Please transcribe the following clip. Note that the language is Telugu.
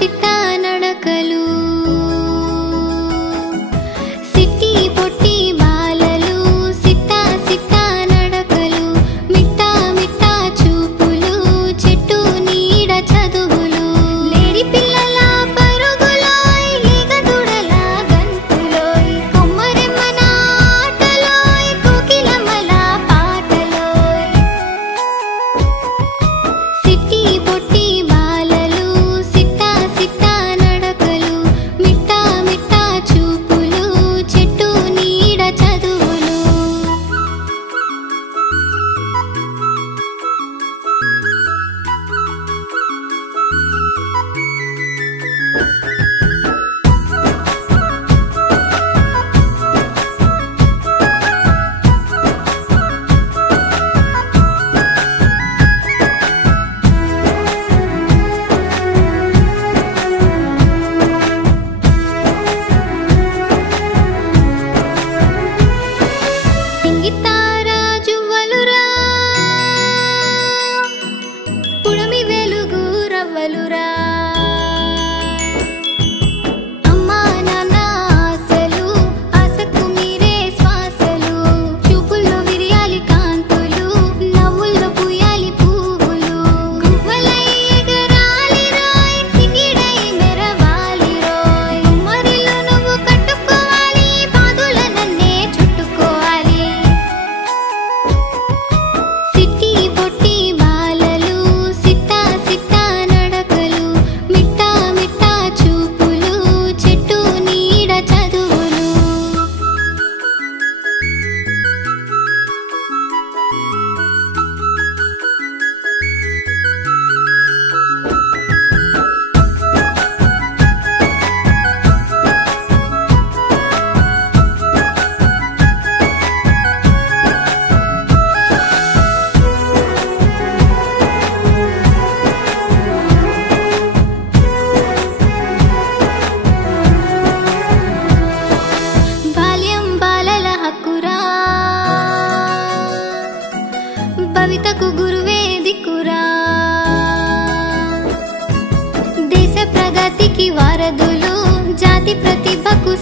సిట్టా నడకలు సిట్టి పొట్టి బాలలు సిట్టా సిట్టా నడకలు మిట్టా మిట్టా చూపులు చెట్టు నీడ చదువులు లేడి పిల్లల పరుగులోయ్ లేగదుడల గంతులోయ్ కొమ్మరెమ్మన ఆటలోయ్ కోకిలమ్మల పాటలోయ్ సిట్టి పొట్టి బాలలు సిట్టా సిట్టా నడకలు మిట్టా మిట్టా చూపులు చెట్టు నీడ చదువులు ఇంగితారా జువ్వలురా పుడమి వెలుగు రవ్వలురా అమ్మా నాన్న ఆశలు ఆశకు మీరే శ్వాసలు చూపుల్లో విరియాలి కాంతులు నవ్వుల్లో పూయాలి పువ్వులు గువ్వలై ఎగరాలి రోయ్ సింగిడై మెరవాలి రోయ్ కుమ్మరిలో నువ్వు కట్టుకోవాలి పాదుల నన్నే చుట్టుకోవాలి సిట్టి పొట్టి బాలలు సిట్టా సిట్టా నడకలు మిట్టా మిట్టా చూపులు చెట్టు నీడ చదువులు బాల్యం బాలల హక్కురా భవితకు గురువే దిక్కురా దేశ ప్రగతికి వారధులు జాతి ప్రతిభకు